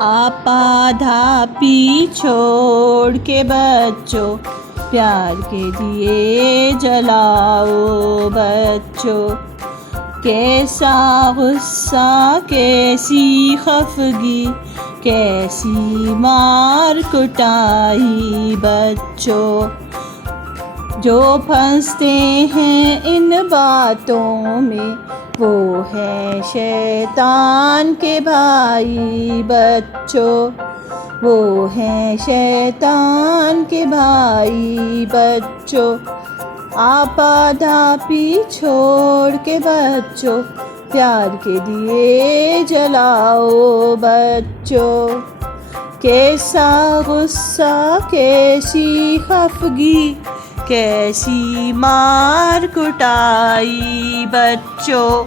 आपाधापी छोड़ के बच्चों, प्यार के दिए जलाओ बच्चों। कैसा गुस्सा, कैसी खफगी, कैसी मार कुटाई बच्चों। जो फंसते हैं इन बातों में, वो है शैतान के भाई बच्चों। वो है शैतान के भाई बच्चों। आपाधापी छोड़ के बच्चों, प्यार के दिए जलाओ बच्चों। कैसा गुस्सा, कैसी खफगी, कैसी मार कुटाई बच्चों।